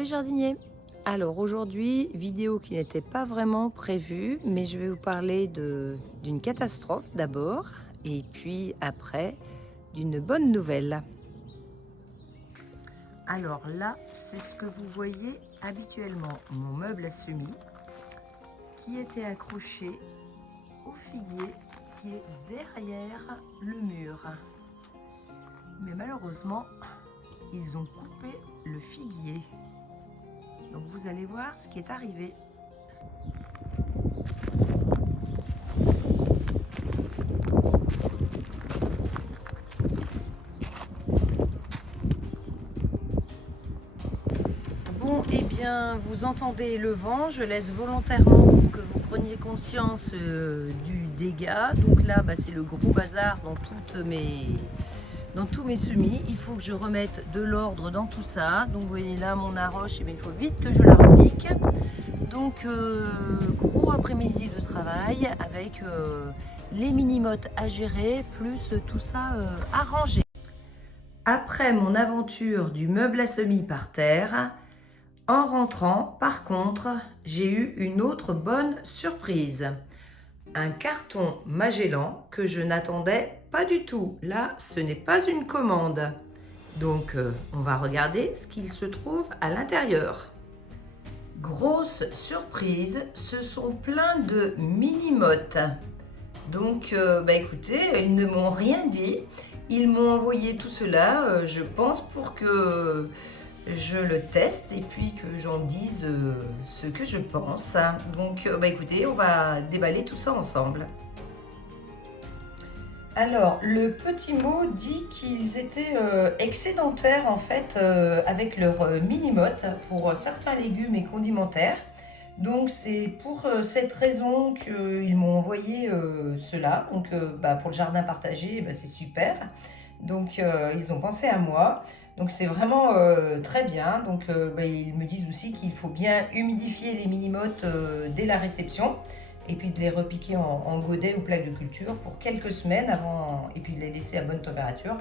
les jardiniers. Alors aujourd'hui, vidéo qui n'était pas vraiment prévue, mais je vais vous parler d'une catastrophe d'abord, et puis après d'une bonne nouvelle. Alors là, c'est ce que vous voyez habituellement, mon meuble à semis, qui était accroché au figuier qui est derrière le mur. Mais malheureusement, ils ont coupé le figuier. Donc vous allez voir ce qui est arrivé. Bon, eh bien, vous entendez le vent. Je laisse volontairement pour que vous preniez conscience du dégât. Donc là, c'est le gros bazar dans tous mes semis. Il faut que je remette de l'ordre dans tout ça. Donc vous voyez là mon arroche, il faut vite que je la repique. Donc gros après-midi de travail avec les mini-mottes à gérer, plus tout ça à ranger. Après mon aventure du meuble à semis par terre, en rentrant, par contre, j'ai eu une autre bonne surprise. Un carton Magellan que je n'attendais pas du tout. Là, ce n'est pas une commande. Donc, on va regarder ce qu'il se trouve à l'intérieur. Grosse surprise, ce sont plein de mini-mottes. Donc, écoutez, ils ne m'ont rien dit. Ils m'ont envoyé tout cela, je pense, pour que je le teste et puis que j'en dise ce que je pense. Donc, écoutez, on va déballer tout ça ensemble. Alors, le petit mot dit qu'ils étaient excédentaires en fait avec leurs mini-mottes pour certains légumes et condimentaires. Donc, c'est pour cette raison qu'ils m'ont envoyé cela. Donc, pour le jardin partagé, c'est super. Donc, ils ont pensé à moi. Donc, c'est vraiment très bien. Donc, ils me disent aussi qu'il faut bien humidifier les mini-mottes dès la réception. Et puis de les repiquer en godet ou plaque de culture pour quelques semaines avant, et puis de les laisser à bonne température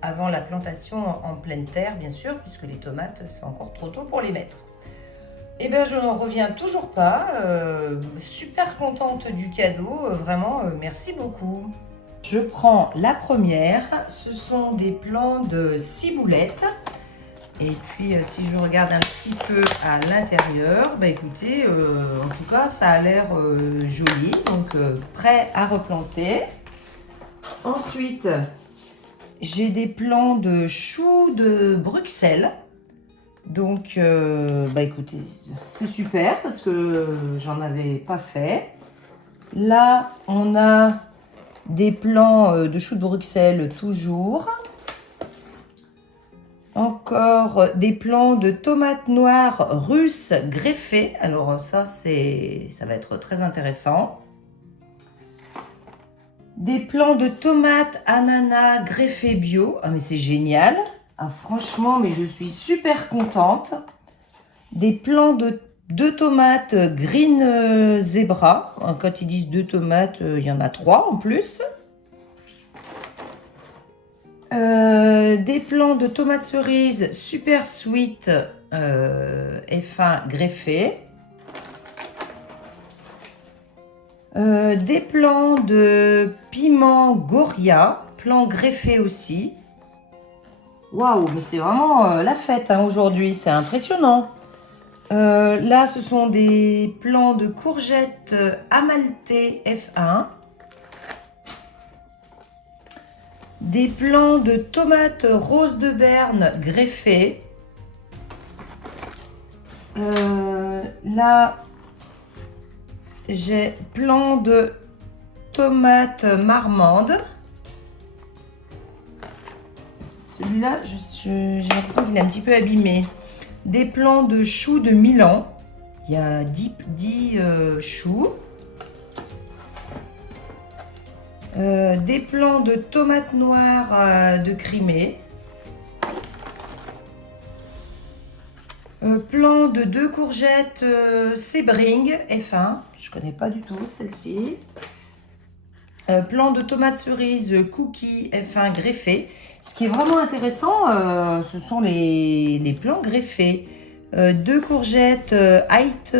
avant la plantation en pleine terre, bien sûr, puisque les tomates, c'est encore trop tôt pour les mettre. Eh bien, je n'en reviens toujours pas. Super contente du cadeau, vraiment, merci beaucoup. Je prends la première, ce sont des plants de ciboulettes. Et puis, si je regarde un petit peu à l'intérieur, écoutez, en tout cas, ça a l'air joli. Donc, prêt à replanter. Ensuite, j'ai des plants de choux de Bruxelles. Donc, écoutez, c'est super parce que j'en avais pas fait. Là, on a des plants de choux de Bruxelles toujours. Encore des plants de tomates noires russes greffées. Alors ça va être très intéressant. Des plants de tomates ananas greffés bio. Ah mais c'est génial. Ah franchement, mais je suis super contente. Des plants de tomates green zebra. Quand ils disent 2 tomates, il y en a 3 en plus. Des plants de tomates cerises super sweet F1 greffés. Des plants de piment Goria, plants greffés aussi. Waouh, mais c'est vraiment la fête aujourd'hui, c'est impressionnant. Là, ce sont des plants de courgettes amaltées F1. Des plants de tomates roses de Berne greffés. Là, j'ai plants de tomates marmandes. Celui-là, j'ai l'impression qu'il est un petit peu abîmé. Des plants de choux de Milan. Il y a 10 choux. Des plants de tomates noires de Crimée. Plants de 2 courgettes Sebring F1. Je connais pas du tout celle-ci. Plants de tomates cerises Cookie F1 greffés. Ce qui est vraiment intéressant, ce sont les plants greffés. 2 courgettes Height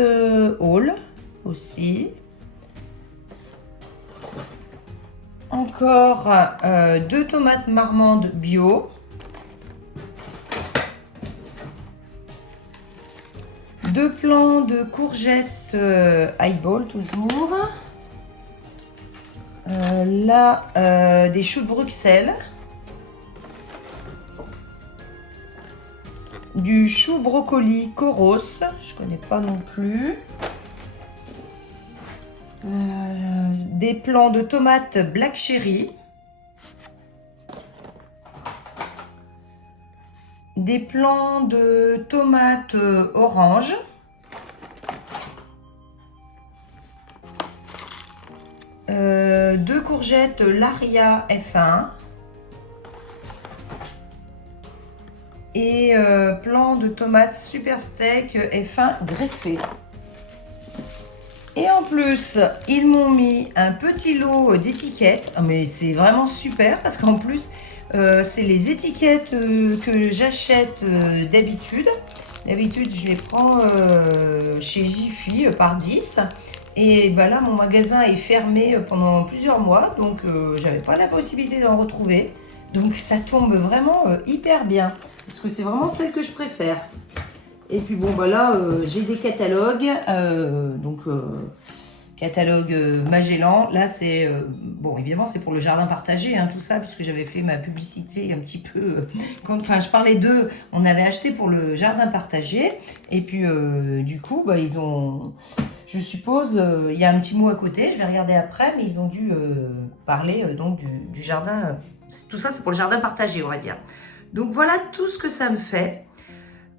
Hall aussi. Encore 2 tomates marmandes bio. 2 plants de courgettes highball toujours. Là, des choux de Bruxelles. Du chou brocoli Coros, je connais pas non plus. Des plants de tomates Black Cherry. Des plants de tomates orange. Deux courgettes Laria F1. Et plants de tomates Super Steak F1 greffés. Et en plus, ils m'ont mis un petit lot d'étiquettes. Oh, mais c'est vraiment super parce qu'en plus, c'est les étiquettes que j'achète d'habitude. D'habitude, je les prends chez Jiffy par 10. Et bah là, mon magasin est fermé pendant plusieurs mois, donc j'avais pas la possibilité d'en retrouver. Donc ça tombe vraiment hyper bien, parce que c'est vraiment celle que je préfère. Et puis bon, bah là, j'ai des catalogues, catalogue Magellan. Là, c'est, bon, évidemment, c'est pour le jardin partagé, hein, tout ça, puisque j'avais fait ma publicité un petit peu, enfin, je parlais d'eux, on avait acheté pour le jardin partagé, et puis, du coup, bah, ils ont, je suppose, il y a un petit mot à côté, je vais regarder après, mais ils ont dû parler, donc, du jardin, tout ça, c'est pour le jardin partagé, on va dire. Donc, voilà tout ce que ça me fait.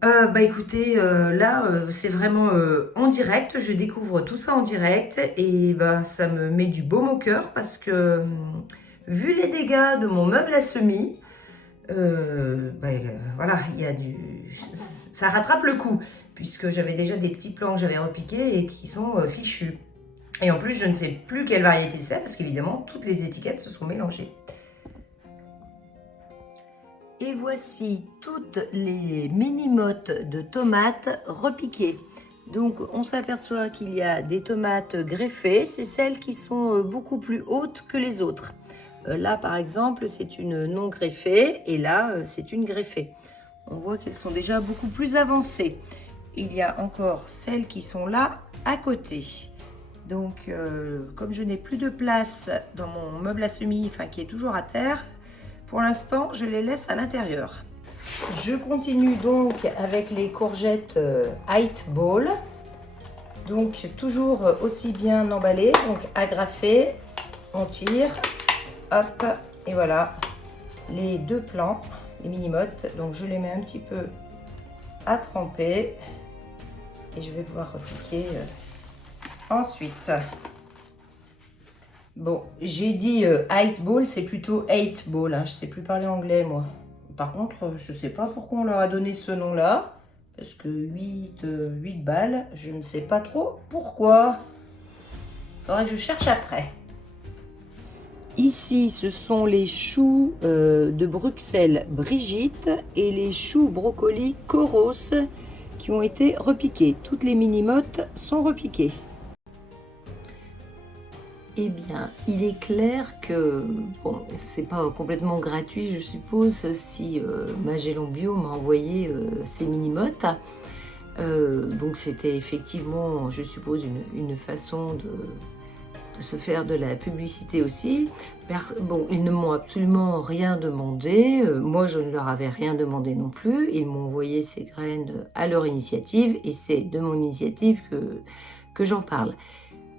Bah écoutez, là c'est vraiment en direct, je découvre tout ça en direct et bah ça me met du baume au cœur parce que vu les dégâts de mon meuble à semis, voilà, il y a ça rattrape le coup puisque j'avais déjà des petits plants que j'avais repiqués et qui sont fichus. Et en plus je ne sais plus quelle variété c'est parce qu'évidemment toutes les étiquettes se sont mélangées. Et voici toutes les mini-mottes de tomates repiquées. Donc on s'aperçoit qu'il y a des tomates greffées, c'est celles qui sont beaucoup plus hautes que les autres. Là par exemple c'est une non greffée et là c'est une greffée. On voit qu'elles sont déjà beaucoup plus avancées. Il y a encore celles qui sont là à côté. Donc comme je n'ai plus de place dans mon meuble à semis, enfin qui est toujours à terre, pour l'instant, je les laisse à l'intérieur. Je continue donc avec les courgettes Height Ball. Donc toujours aussi bien emballées, donc agrafées. On tire, hop, et voilà les deux plants, les mini-mottes. Donc je les mets un petit peu à tremper et je vais pouvoir repiquer ensuite. Bon, j'ai dit 8 ball, c'est plutôt 8 ball, hein. Je sais plus parler anglais, moi. Par contre, je sais pas pourquoi on leur a donné ce nom-là. Parce que 8 balles, je ne sais pas trop pourquoi. Faudrait que je cherche après. Ici, ce sont les choux de Bruxelles Brigitte et les choux brocoli Coros qui ont été repiqués. Toutes les mini-mottes sont repiquées. Eh bien, il est clair que, bon, c'est pas complètement gratuit, je suppose, si Magellan Bio m'a envoyé ces mini-mottes. Donc c'était effectivement, je suppose, une façon de se faire de la publicité aussi. Bon, ils ne m'ont absolument rien demandé, moi je ne leur avais rien demandé non plus, ils m'ont envoyé ces graines à leur initiative et c'est de mon initiative que j'en parle.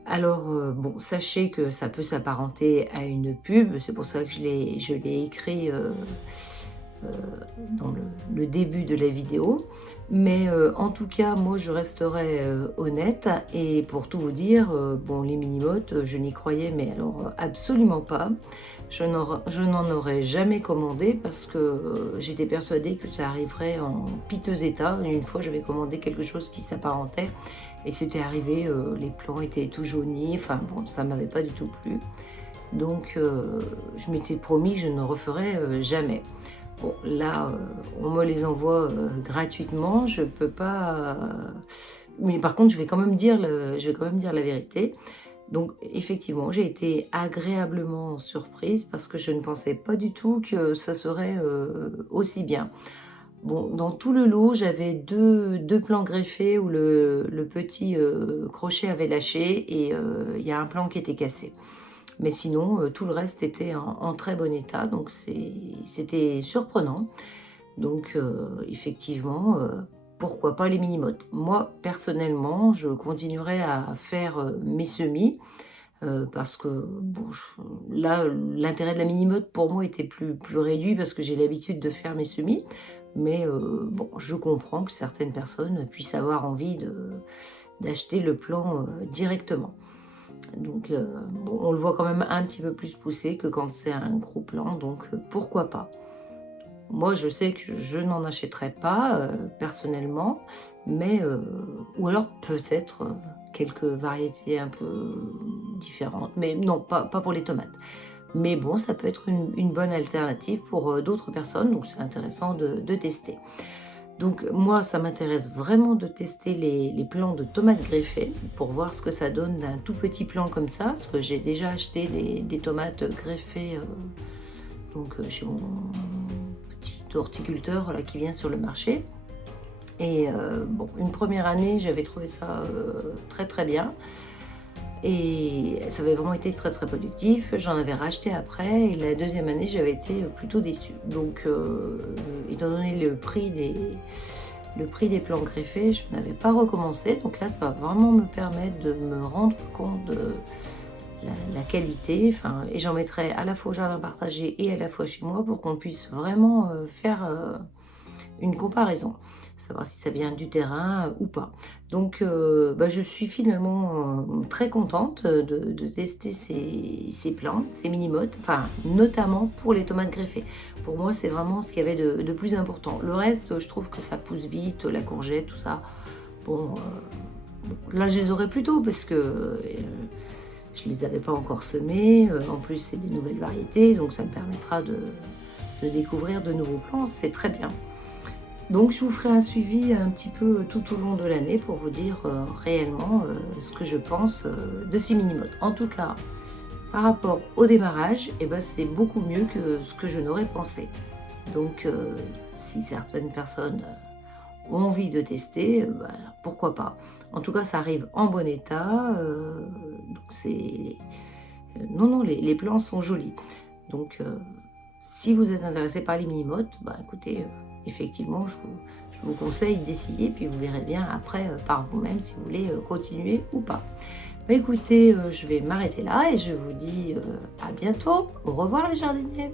Alors, bon, sachez que ça peut s'apparenter à une pub, c'est pour ça que je l'ai écrit dans le début de la vidéo. Mais en tout cas, moi, je resterai honnête. Et pour tout vous dire, bon, les mini-mottes, je n'y croyais, mais alors absolument pas. Je n'en aurais jamais commandé parce que j'étais persuadée que ça arriverait en piteux état. Une fois, j'avais commandé quelque chose qui s'apparentait. Et c'était arrivé, les plants étaient tout jaunis, enfin bon, ça m'avait pas du tout plu. Donc je m'étais promis que je ne referais jamais. Bon, là, on me les envoie gratuitement, je peux pas. Mais par contre, je vais quand même dire la vérité. Donc, effectivement, j'ai été agréablement surprise parce que je ne pensais pas du tout que ça serait aussi bien. Bon, dans tout le lot, j'avais deux plans greffés où le petit crochet avait lâché et il y a un plan qui était cassé. Mais sinon, tout le reste était en très bon état, donc c'était surprenant. Donc, effectivement, pourquoi pas les mini-mottes. Moi, personnellement, je continuerai à faire mes semis parce que bon, là, l'intérêt de la mini-motte pour moi était plus réduit parce que j'ai l'habitude de faire mes semis. Mais bon, je comprends que certaines personnes puissent avoir envie d'acheter le plan directement. Donc, bon, on le voit quand même un petit peu plus poussé que quand c'est un gros plan, donc pourquoi pas. Moi, je sais que je n'en achèterai pas personnellement, mais ou alors peut-être quelques variétés un peu différentes, mais non, pas pour les tomates. Mais bon, ça peut être une bonne alternative pour d'autres personnes, donc c'est intéressant de tester. Donc moi, ça m'intéresse vraiment de tester les plants de tomates greffées pour voir ce que ça donne d'un tout petit plant comme ça, parce que j'ai déjà acheté des tomates greffées chez mon petit horticulteur là, qui vient sur le marché. Et bon, une première année, j'avais trouvé ça très très bien. Et ça avait vraiment été très très productif. J'en avais racheté après et la deuxième année j'avais été plutôt déçue. Donc étant donné le prix des plants greffés, je n'avais pas recommencé. Donc là ça va vraiment me permettre de me rendre compte de la qualité. Et j'en mettrai à la fois au jardin partagé et à la fois chez moi pour qu'on puisse vraiment faire une comparaison, savoir si ça vient du terrain ou pas. Donc je suis finalement très contente de tester ces plantes, ces mini-mottes, enfin notamment pour les tomates greffées. Pour moi c'est vraiment ce qu'il y avait de plus important. Le reste je trouve que ça pousse vite, la courgette, tout ça. Bon, là je les aurais plus tôt parce que je les avais pas encore semées. En plus c'est des nouvelles variétés, donc ça me permettra de découvrir de nouveaux plants, c'est très bien. Donc je vous ferai un suivi un petit peu tout au long de l'année pour vous dire réellement ce que je pense de ces mini-mottes. En tout cas, par rapport au démarrage, c'est beaucoup mieux que ce que je n'aurais pensé. Donc si certaines personnes ont envie de tester, pourquoi pas. En tout cas, ça arrive en bon état. Donc c'est... Non, les plants sont jolis. Donc si vous êtes intéressé par les mini-mottes, écoutez... effectivement, je vous conseille d'essayer, puis vous verrez bien après par vous-même si vous voulez continuer ou pas. Écoutez, je vais m'arrêter là et je vous dis à bientôt. Au revoir les jardiniers.